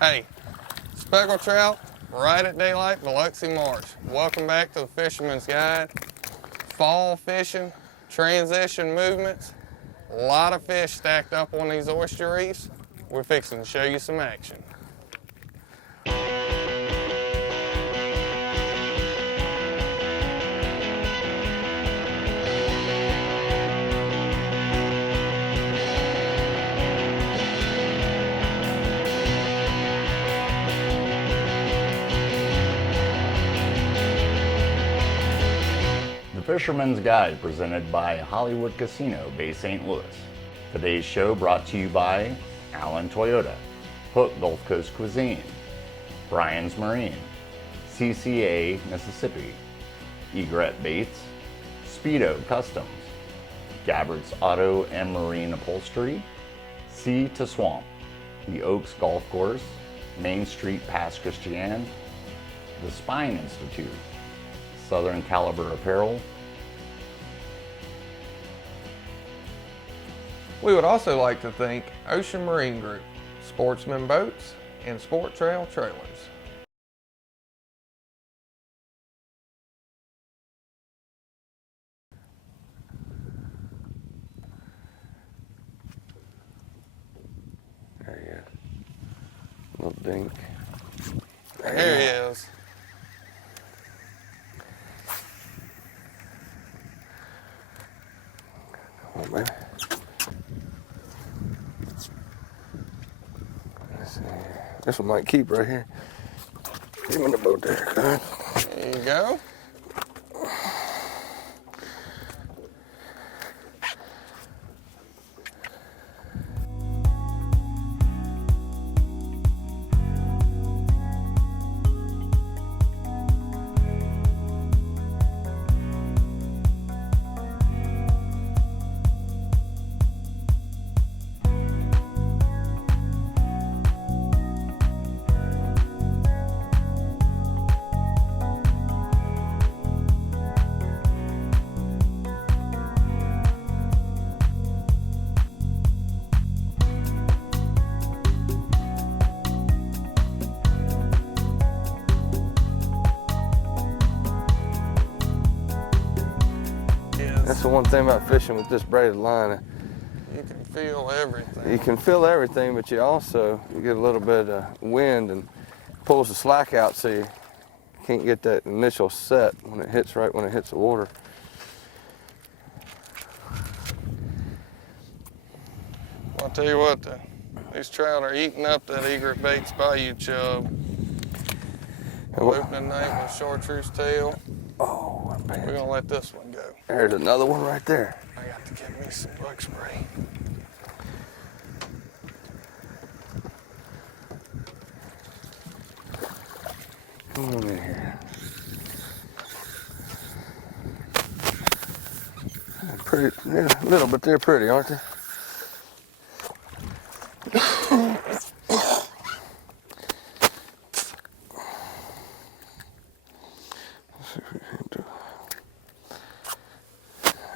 Hey, speckled trout, right at daylight, Biloxi Marsh. Welcome back to the Fisherman's Guide. Fall fishing, transition movements, a lot of fish stacked up on these oyster reefs. We're fixing to show you some action. The Fisherman's Guide presented by Hollywood Casino, Bay St. Louis. Today's show brought to you by Allen Toyota, Hook Gulf Coast Cuisine, Brian's Marine, CCA Mississippi, Egret Baits, Speedo Customs, Gabbard's Auto and Marine Upholstery, Sea to Swamp, the Oaks Golf Course, Main Street Pass Christian, the Spine Institute, Southern Caliber Apparel. We would also like to thank Ocean Marine Group, Sportsman Boats, and Sport Trail Trailers. There he is. Little dink. Here he is. Come on, baby. Let's see here. This one might keep right here. Get him in the boat there, good. There you go. That's the one thing about fishing with this braided line. You can feel everything. You can feel everything, but you get a little bit of wind and pulls the slack out, so you can't get that initial set when it hits the water. I'll tell you what, these trout are eating up that Egret Baits Bayou chub. Opening night with chartreuse tail. Oh, man. We're gonna let this one go. There's another one right there. I got to get me some bug spray. Come on in here. They're pretty, yeah, a little, but they're pretty, aren't they?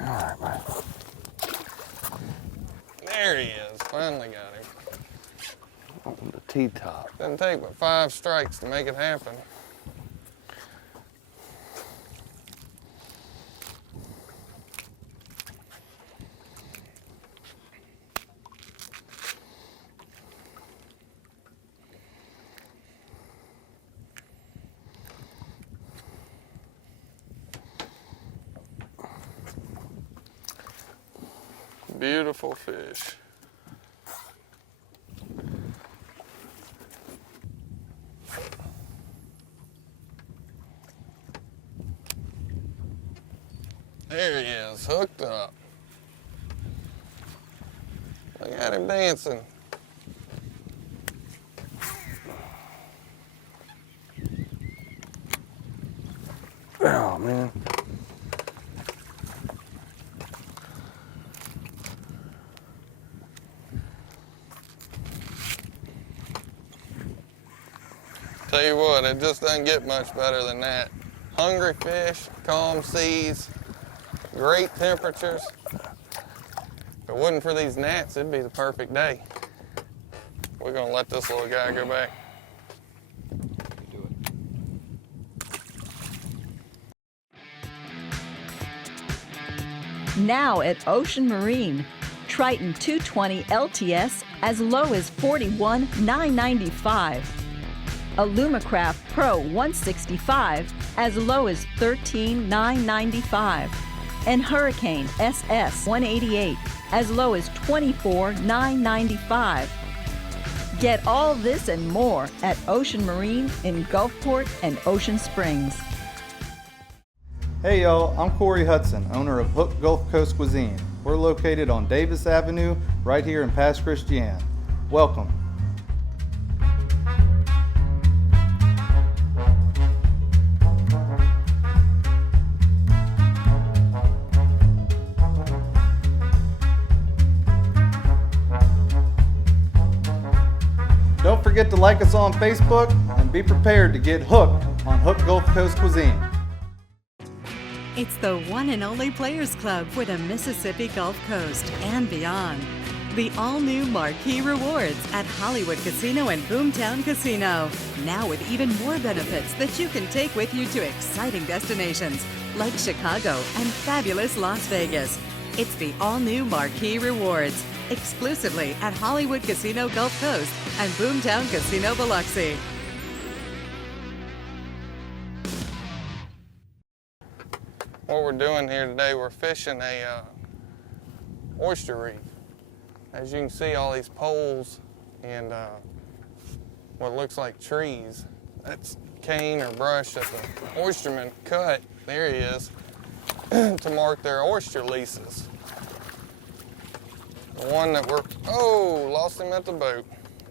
All right, man. There he is. Finally got him. On the T-top. Doesn't take but 5 strikes to make it happen. Beautiful fish. There he is, hooked up. Look at him dancing. Oh, man. Tell you what, it just doesn't get much better than that. Hungry fish, calm seas, great temperatures. If it wasn't for these gnats, it'd be the perfect day. We're gonna let this little guy go back. Now at Ocean Marine. Triton 220 LTS as low as $41,995. Alumacraft Pro 165 as low as $13,995. And Hurricane SS 188 as low as $24,995. Get all this and more at Ocean Marine in Gulfport and Ocean Springs. Hey y'all, I'm Corey Hudson, owner of Hook Gulf Coast Cuisine. We're located on Davis Avenue, right here in Pass Christian. Welcome. Don't forget to like us on Facebook and be prepared to get hooked on Hook Gulf Coast Cuisine. It's the one and only Players Club for the Mississippi Gulf Coast and beyond. The all-new Marquee Rewards at Hollywood Casino and Boomtown Casino. Now with even more benefits that you can take with you to exciting destinations like Chicago and fabulous Las Vegas. It's the all-new Marquee Rewards, exclusively at Hollywood Casino Gulf Coast and Boomtown Casino Biloxi. What we're doing here today, we're fishing a oyster reef. As you can see, all these poles and what looks like trees. That's cane or brush that the oystermen cut, there he is, to mark their oyster leases. The one that lost him at the boat.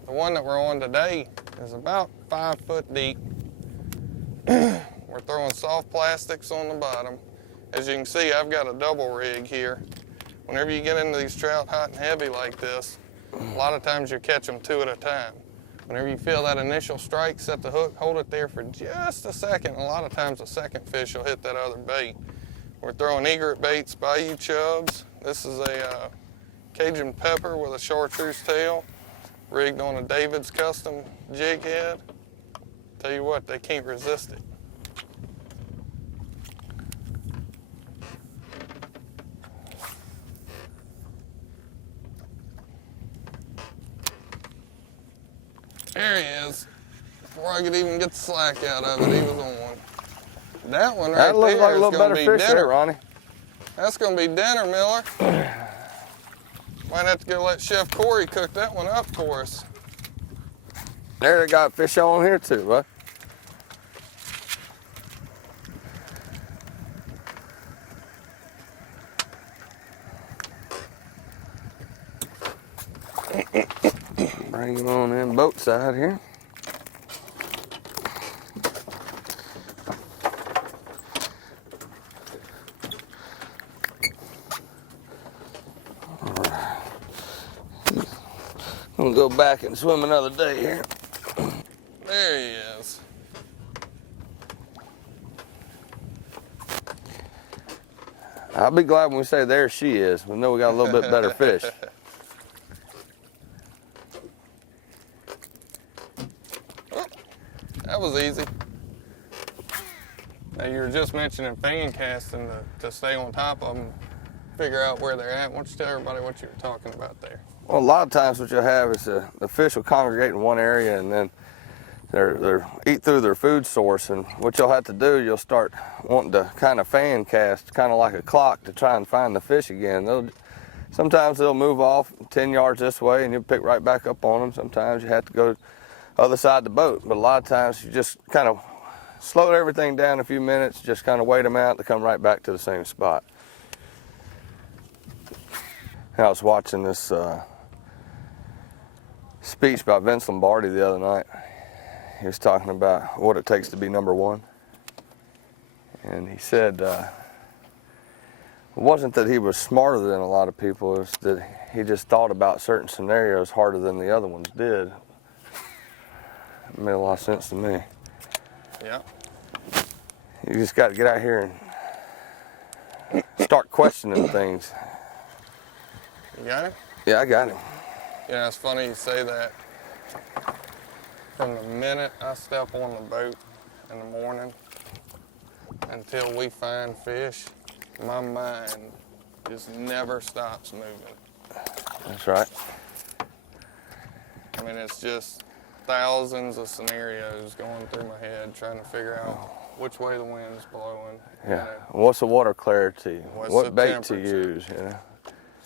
The one that we're on today is about 5 foot deep. We're throwing soft plastics on the bottom. As you can see, I've got a double rig here. Whenever you get into these trout hot and heavy like this, a lot of times you catch them 2 at a time. Whenever you feel that initial strike, set the hook, hold it there for just a second. A lot of times the second fish will hit that other bait. We're throwing egret baits, Bayou chubs. This is a Cajun pepper with a chartreuse tail, rigged on a David's custom jig head. Tell you what, they can't resist it. There he is. Before I could even get the slack out of it, he was on. That one right That looks there like a is little gonna better be fish dinner. there, Ronnie. That's gonna be dinner, Miller. Might have to go let Chef Corey cook that one up for us. There they got fish on here too, bud. Bring him on in boat side here. I'm gonna go back and swim another day here. There he is. I'll be glad when we say there she is. We know we got a little bit better fish. That was easy. Now you were just mentioning fan casting to stay on top of them, figure out where they're at. Why don't you tell everybody what you were talking about there? Well, a lot of times what you'll have is the fish will congregate in one area and then they're eat through their food source, and what you'll have to do, you'll start wanting to kind of fan cast, kind of like a clock, to try and find the fish again. Sometimes they'll move off 10 yards this way and you'll pick right back up on them. Sometimes you have to go other side of the boat, but a lot of times you just kind of slow everything down a few minutes, just kind of wait them out to come right back to the same spot. I was watching this speech by Vince Lombardi the other night. He was talking about what it takes to be number one. And he said it wasn't that he was smarter than a lot of people, it was that he just thought about certain scenarios harder than the other ones did. It made a lot of sense to me. Yeah. You just got to get out here and start questioning things. You got him? Yeah, I got him. Yeah, it's funny you say that. From the minute I step on the boat in the morning until we find fish, my mind just never stops moving. That's right. I mean, it's just thousands of scenarios going through my head trying to figure out which way the wind's blowing. Yeah. What's the water clarity? What's what the bait temperature? to use? You know?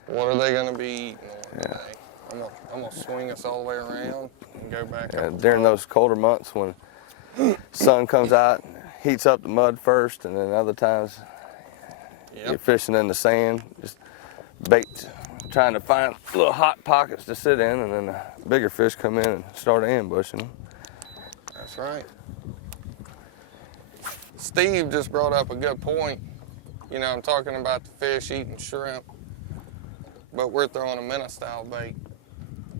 What are they going to be eating on today? I'm gonna swing us all the way around and go back up. During those colder months when sun comes out and heats up the mud first, and then other times you're fishing in the sand, just bait, trying to find little hot pockets to sit in, and then the bigger fish come in and start ambushing them. That's right. Steve just brought up a good point. You know, I'm talking about the fish eating shrimp, but we're throwing a minnow style bait.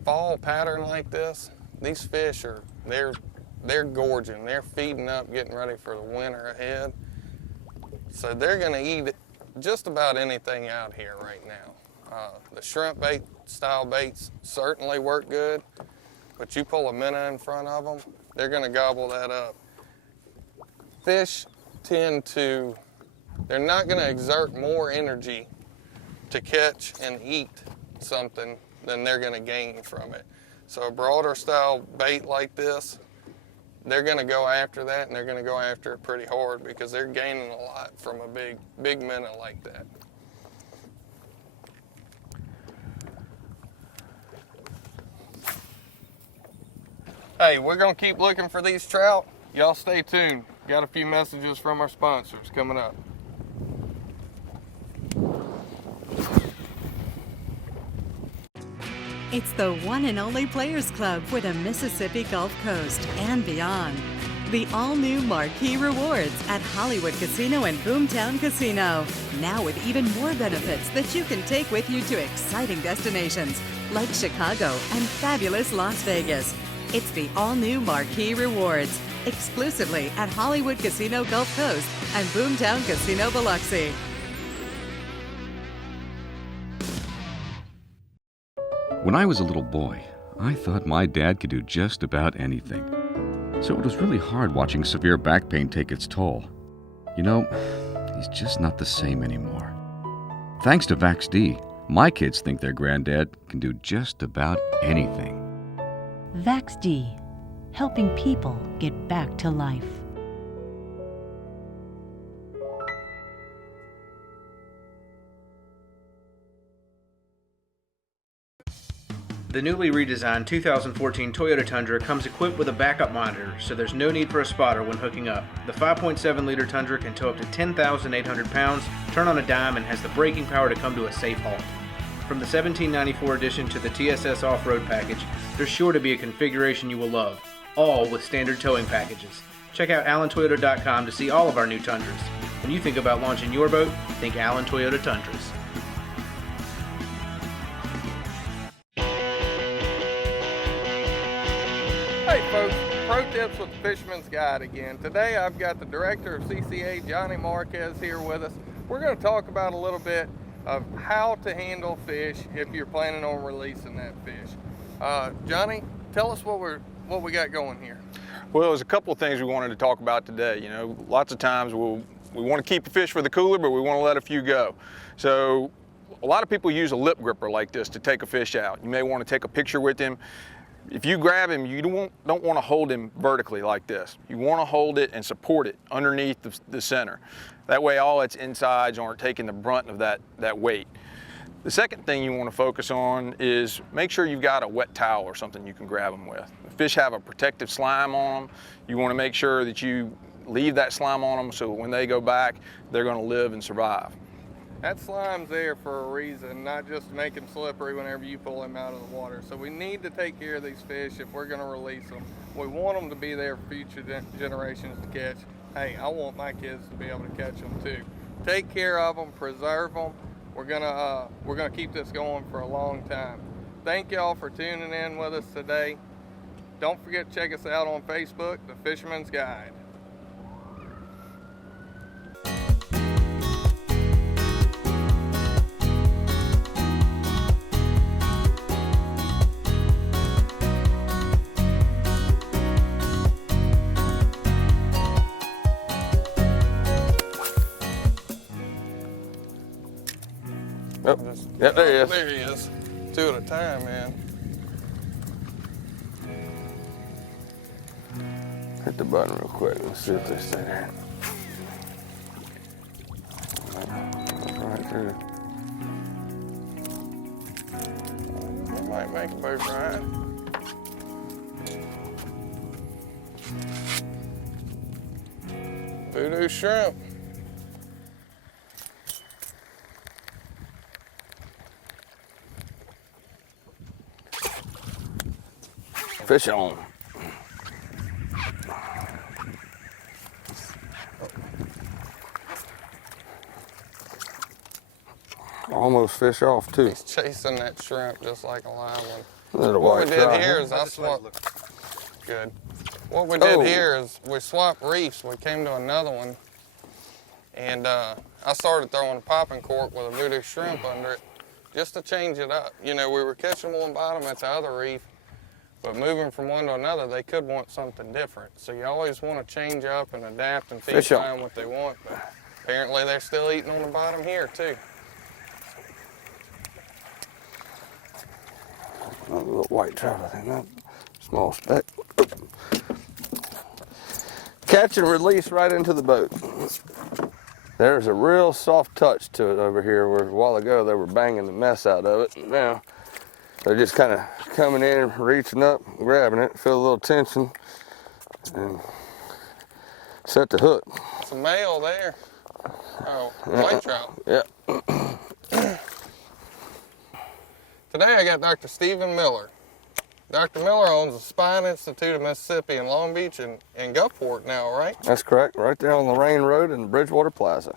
Fall pattern like this, these fish they're gorging, they're feeding up, getting ready for the winter ahead. So they're gonna eat just about anything out here right now. The shrimp bait style baits certainly work good, but you pull a minnow in front of them, they're gonna gobble that up. Fish they're not gonna exert more energy to catch and eat something than they're gonna gain from it. So a broader style bait like this, they're gonna go after that, and they're gonna go after it pretty hard because they're gaining a lot from a big minnow like that. Hey, we're gonna keep looking for these trout. Y'all stay tuned. Got a few messages from our sponsors coming up. It's the one and only Players Club for the Mississippi Gulf Coast and beyond. The all-new Marquee Rewards at Hollywood Casino and Boomtown Casino. Now with even more benefits that you can take with you to exciting destinations like Chicago and fabulous Las Vegas. It's the all-new Marquee Rewards, exclusively at Hollywood Casino Gulf Coast and Boomtown Casino Biloxi. When I was a little boy, I thought my dad could do just about anything. So it was really hard watching severe back pain take its toll. You know, he's just not the same anymore. Thanks to VaxD, my kids think their granddad can do just about anything. VaxD, helping people get back to life. The newly redesigned 2014 Toyota Tundra comes equipped with a backup monitor, so there's no need for a spotter when hooking up. The 5.7-liter Tundra can tow up to 10,800 pounds, turn on a dime, and has the braking power to come to a safe halt. From the 1794 edition to the TSS off-road package, there's sure to be a configuration you will love, all with standard towing packages. Check out AllenToyota.com to see all of our new Tundras. When you think about launching your boat, think Allen Toyota Tundras. Hey folks, Pro Tips with the Fisherman's Guide again. Today I've got the director of CCA, Johnny Marquez, here with us. We're going to talk about a little bit of how to handle fish if you're planning on releasing that fish. Johnny, tell us what we got going here. Well, there's a couple of things we wanted to talk about today. You know, lots of times we want to keep a fish for the cooler, but we want to let a few go. So a lot of people use a lip gripper like this to take a fish out. You may want to take a picture with him. If you grab him, you don't want to hold him vertically like this. You want to hold it and support it underneath the center. That way all its insides aren't taking the brunt of that weight. The second thing you want to focus on is make sure you've got a wet towel or something you can grab them with. The fish have a protective slime on them. You want to make sure that you leave that slime on them so when they go back, they're going to live and survive. That slime's there for a reason, not just to make them slippery whenever you pull them out of the water. So we need to take care of these fish if we're going to release them. We want them to be there for future generations to catch. Hey, I want my kids to be able to catch them too. Take care of them, preserve them. We're gonna keep this going for a long time. Thank y'all for tuning in with us today. Don't forget to check us out on Facebook, The Fisherman's Guide. Yep, there he is. There he is. 2 at a time, man. Hit the button real quick. Let's see if they stay there. Right through. We might make a boat ride. Voodoo shrimp. Fish on. Almost fish off too. He's chasing that shrimp just like a live one. Little What white we did trout. here is I swapped. Good. What we did here is we swapped reefs. We came to another one, and I started throwing a popping cork with a voodoo shrimp under it, just to change it up. You know, we were catching one bottom at the other reef, but moving from one to another, they could want something different. So you always want to change up and adapt and feed them what they want. But apparently they're still eating on the bottom here too. A little white trout, I think. Not small speck. Catch and release right into the boat. There's a real soft touch to it over here, where a while ago they were banging the mess out of it. Now they're just kind of coming in, reaching up, grabbing it, feel a little tension, and set the hook. It's a male there. Oh, white trout. Yeah. Today I got Dr. Stephen Miller. Dr. Miller owns the Spine Institute of Mississippi in Long Beach and Gulfport now, right? That's correct, right there on Lorraine Road in Bridgewater Plaza.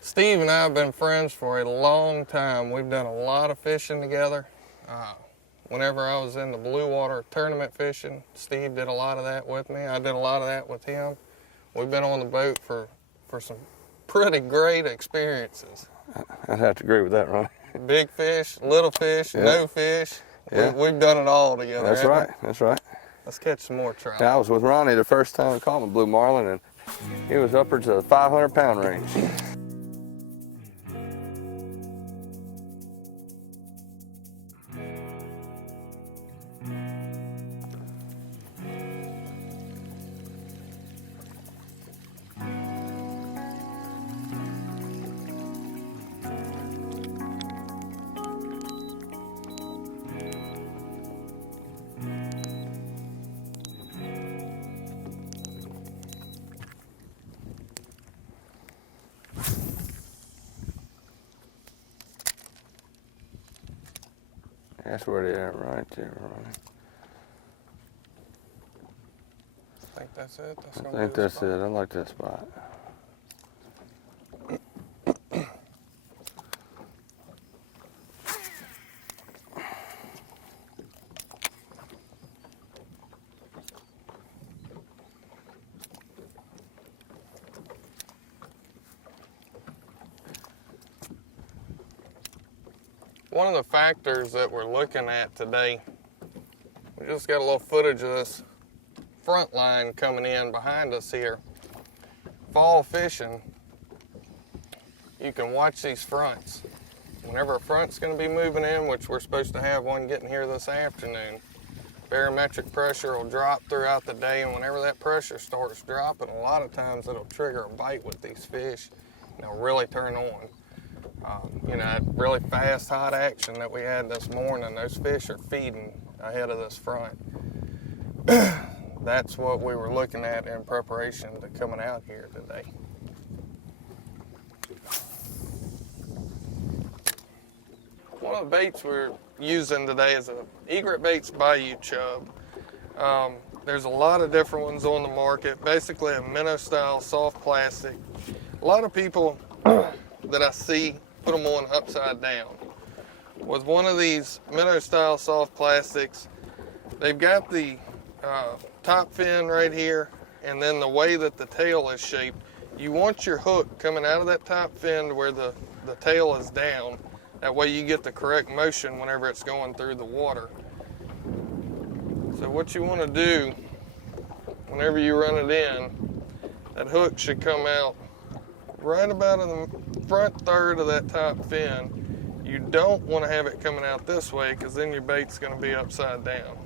Steve and I have been friends for a long time. We've done a lot of fishing together. Whenever I was in the blue water tournament fishing, Steve did a lot of that with me. I did a lot of that with him. We've been on the boat for some pretty great experiences. I'd have to agree with that, Ronnie. Big fish, little fish, no fish. Yeah. We've done it all together. That's right, that's right. Let's catch some more trout. Yeah, I was with Ronnie the first time I caught him a blue marlin, and he was upwards of the 500-pound range. That's where they are, right there, Ronnie. I think that's it. I think that's it. I like that spot. One of the factors that we're looking at today, we just got a little footage of this front line coming in behind us here. Fall fishing, you can watch these fronts. Whenever a front's going to be moving in, which we're supposed to have one getting here this afternoon, barometric pressure will drop throughout the day, and whenever that pressure starts dropping, a lot of times it'll trigger a bite with these fish, and they'll really turn on. You know, that really fast, hot action that we had this morning, those fish are feeding ahead of this front. That's what we were looking at in preparation to coming out here today. One of the baits we're using today is a Egret Baits Bayou Chub. There's a lot of different ones on the market, basically a minnow style soft plastic. A lot of people that I see put them on upside down. With one of these minnow style soft plastics, they've got the top fin right here, and then the way that the tail is shaped, you want your hook coming out of that top fin to where the tail is down. That way you get the correct motion whenever it's going through the water. So what you want to do, whenever you run it in, that hook should come out right about in the front third of that top fin. You don't want to have it coming out this way because then your bait's going to be upside down.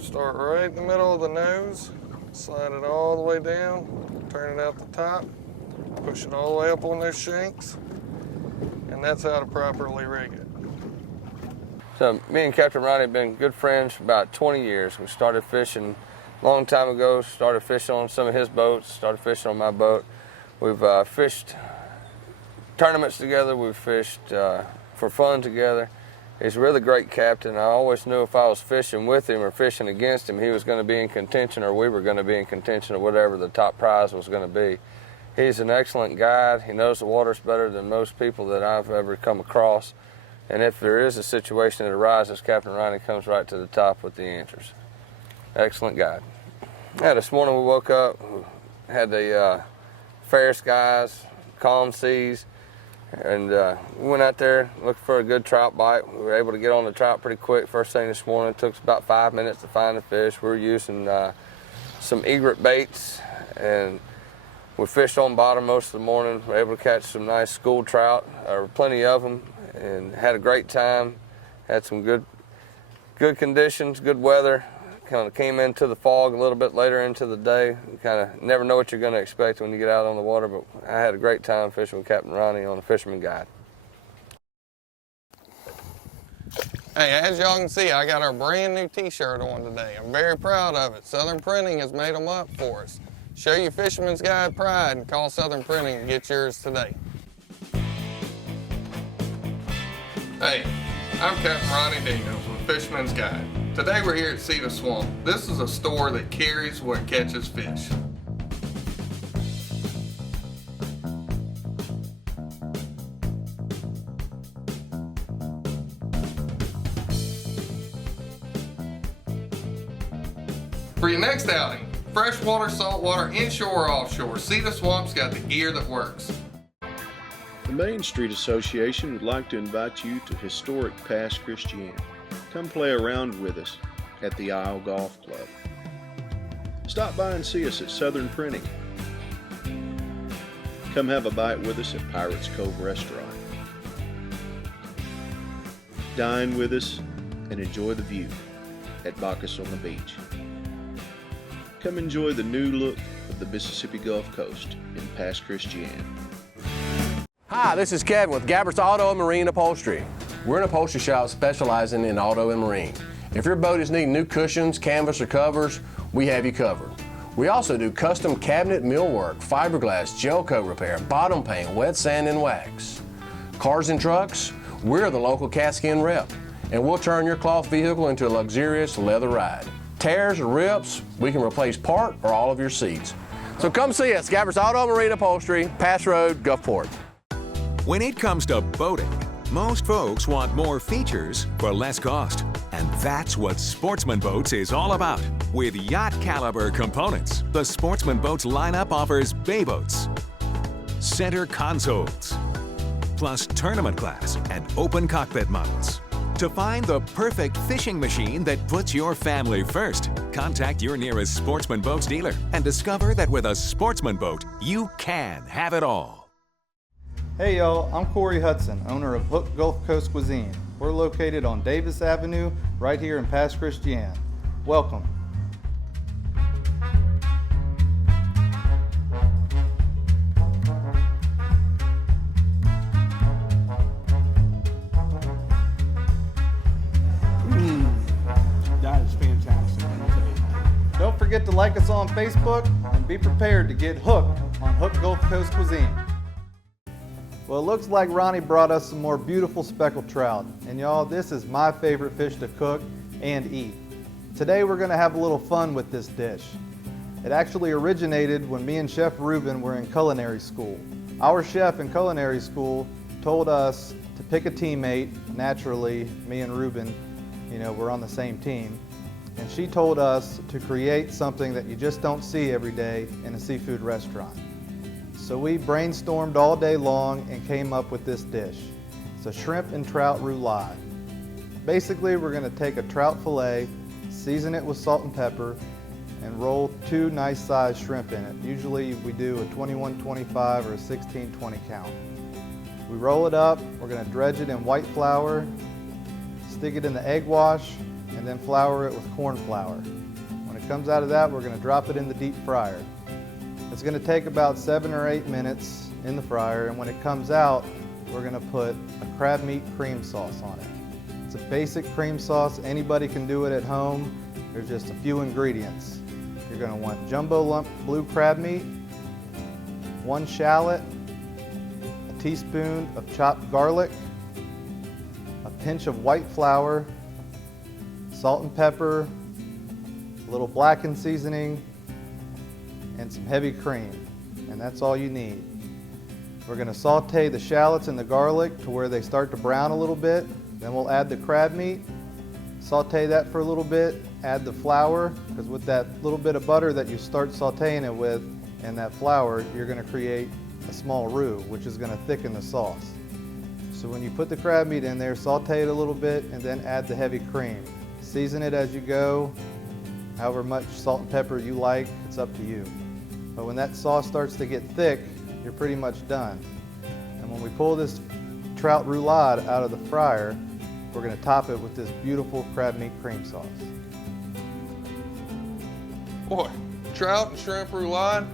Start right in the middle of the nose, slide it all the way down, turn it out the top, push it all the way up on those shanks, and that's how to properly rig it. So me and Captain Ronnie have been good friends for about 20 years. We started fishing a long time ago, started fishing on some of his boats, started fishing on my boat. We've fished tournaments together, we've fished for fun together. He's a really great captain. I always knew if I was fishing with him or fishing against him, he was going to be in contention or we were going to be in contention or whatever the top prize was going to be. He's an excellent guide. He knows the waters better than most people that I've ever come across. And if there is a situation that arises, Captain Ronnie comes right to the top with the answers. Excellent guide. Yeah, this morning we woke up, had the fair skies, calm seas, and we went out there looking for a good trout bite. We were able to get on the trout pretty quick first thing this morning. It took us about 5 minutes to find the fish. We were using some egret baits, and we fished on bottom most of the morning. We were able to catch some nice school trout, plenty of them, and had a great time. Had some good conditions, good weather. Kind of came into the fog a little bit later into the day. You kind of never know what you're going to expect when you get out on the water, but I had a great time fishing with Captain Ronnie on the Fisherman Guide. Hey, as y'all can see, I got our brand new t-shirt on today. I'm very proud of it. Southern Printing has made them up for us. Show your Fisherman's Guide pride and call Southern Printing and get yours today. Hey, I'm Captain Ronnie Daniels with Fisherman's Guide. Today we're here at Cedar Swamp. This is a store that carries what catches fish. For your next outing, freshwater, saltwater, inshore or offshore, Cedar Swamp's got the gear that works. The Main Street Association would like to invite you to historic Pass Christian. Come play around with us at the Isle Golf Club. Stop by and see us at Southern Printing. Come have a bite with us at Pirates Cove Restaurant. Dine with us and enjoy the view at Bacchus on the Beach. Come enjoy the new look of the Mississippi Gulf Coast in Pass Christian. Hi, this is Kevin with Gabbert's Auto and Marine Upholstery. We're an upholstery shop specializing in auto and marine. If your boat is needing new cushions, canvas, or covers, we have you covered. We also do custom cabinet millwork, fiberglass, gel coat repair, bottom paint, wet sand, and wax. Cars and trucks, we're the local Catskin rep, and we'll turn your cloth vehicle into a luxurious leather ride. Tears or rips, we can replace part or all of your seats. So come see us, Gabbert's Auto and Marine Upholstery, Pass Road, Gulfport. When it comes to boating, most folks want more features for less cost. And that's what Sportsman Boats is all about. With yacht caliber components, the Sportsman Boats lineup offers bay boats, center consoles, plus tournament class and open cockpit models. To find the perfect fishing machine that puts your family first, contact your nearest Sportsman Boats dealer and discover that with a Sportsman Boat, you can have it all. Hey y'all, I'm Corey Hudson, owner of Hook Gulf Coast Cuisine. We're located on Davis Avenue, right here in Pass Christian. Welcome. That is fantastic, let me tell you. Don't forget to like us on Facebook and be prepared to get hooked on Hook Gulf Coast Cuisine. Well, it looks like Ronnie brought us some more beautiful speckled trout. And y'all, this is my favorite fish to cook and eat. Today we're gonna have a little fun with this dish. It actually originated when me and Chef Ruben were in culinary school. Our chef in culinary school told us to pick a teammate. Naturally, me and Ruben, we're on the same team. And she told us to create something that you just don't see every day in a seafood restaurant. So we brainstormed all day long and came up with this dish. It's a shrimp and trout roulade. Basically, we're gonna take a trout fillet, season it with salt and pepper, and roll 2 nice sized shrimp in it. Usually we do a 21-25 or a 16-20 count. We roll it up, we're going to dredge it in white flour, stick it in the egg wash, and then flour it with corn flour. When it comes out of that, we're going to drop it in the deep fryer. It's going to take about 7 or 8 minutes in the fryer, and when it comes out, we're going to put a crab meat cream sauce on it. It's a basic cream sauce. Anybody can do it at home. There's just a few ingredients. You're going to want jumbo lump blue crab meat, 1 shallot, a teaspoon of chopped garlic, a pinch of white flour, salt and pepper, a little blackened seasoning, and some heavy cream. And that's all you need. We're going to saute the shallots and the garlic to where they start to brown a little bit. Then we'll add the crab meat, saute that for a little bit, add the flour, because with that little bit of butter that you start sauteing it with and that flour, you're going to create a small roux, which is going to thicken the sauce. So when you put the crab meat in there, saute it a little bit and then add the heavy cream. Season it as you go, however much salt and pepper you like, it's up to you. But when that sauce starts to get thick, you're pretty much done. And when we pull this trout roulade out of the fryer, we're going to top it with this beautiful crab meat cream sauce. Boy, trout and shrimp roulade.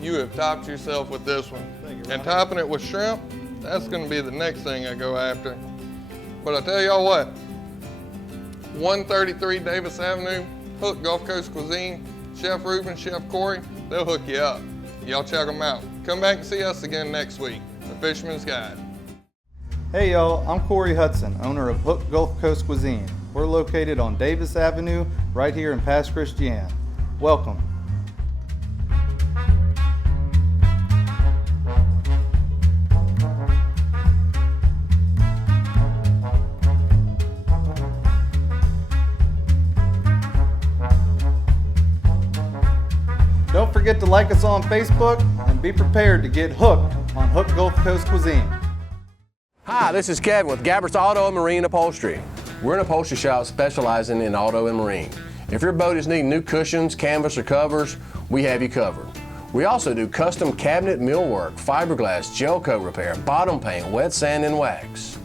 You have topped yourself with this one. Thank you, And Ronnie. topping it with shrimp, that's going to be the next thing I go after. But I tell y'all what, 133 Davis Avenue, Hook Gulf Coast Cuisine, Chef Ruben, Chef Corey, they'll hook you up. Y'all check them out. Come back and see us again next week. The Fisherman's Guide. Hey y'all, I'm Corey Hudson, owner of Hook Gulf Coast Cuisine. We're located on Davis Avenue, right here in Pass Christian. Welcome. Don't forget to like us on Facebook and be prepared to get hooked on Hook Gulf Coast Cuisine. Hi, this is Kevin with Gabbert's Auto and Marine Upholstery. We're an upholstery shop specializing in auto and marine. If your boat is needing new cushions, canvas, or covers, we have you covered. We also do custom cabinet millwork, fiberglass, gel coat repair, bottom paint, wet sand, and wax.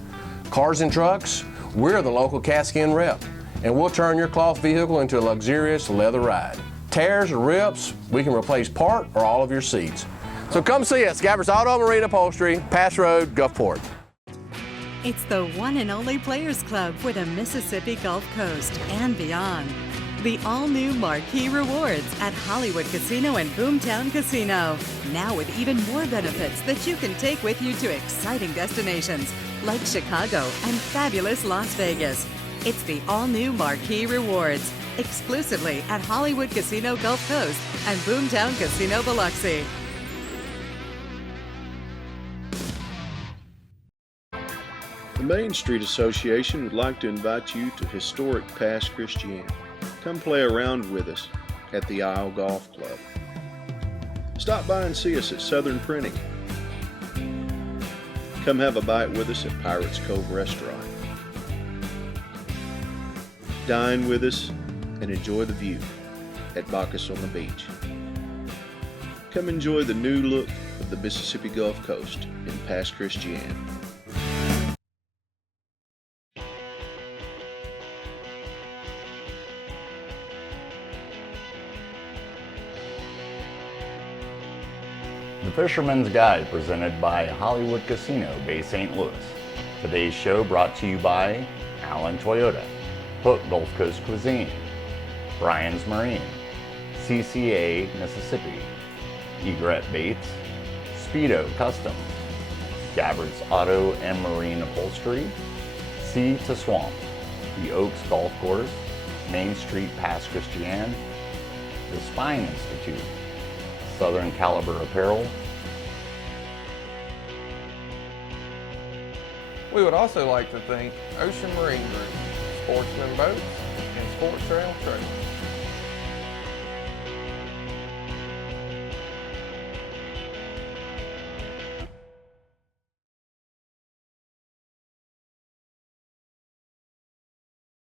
Cars and trucks, we're the local Caskin rep, and we'll turn your cloth vehicle into a luxurious leather ride. Tears or rips, we can replace part or all of your seats. So come see us, Gabbert's Auto and Marine Upholstery, Pass Road, Gulfport. It's the one and only Players Club for the Mississippi Gulf Coast and beyond. The all-new Marquee Rewards at Hollywood Casino and Boomtown Casino. Now with even more benefits that you can take with you to exciting destinations like Chicago and fabulous Las Vegas. It's the all-new Marquee Rewards, exclusively at Hollywood Casino Gulf Coast and Boomtown Casino Biloxi. The Main Street Association would like to invite you to historic Pass Christian. Come play around with us at the Isle Golf Club. Stop by and see us at Southern Printing. Come have a bite with us at Pirates Cove Restaurant. Dine with us and enjoy the view at Bacchus on the Beach. Come enjoy the new look of the Mississippi Gulf Coast in Pass Christian. The Fisherman's Guide presented by Hollywood Casino, Bay St. Louis. Today's show brought to you by Allen Toyota, Hook Gulf Coast Cuisine, Brian's Marine, CCA Mississippi, Egret Baits, Speedo Custom, Gabbert's Auto and Marine Upholstery, Sea to Swamp, the Oaks Golf Course, Main Street Pass Christian, the Spine Institute, Southern Caliber Apparel. We would also like to thank Ocean Marine Group, Sportsman Boats, and Sports Trail Trades.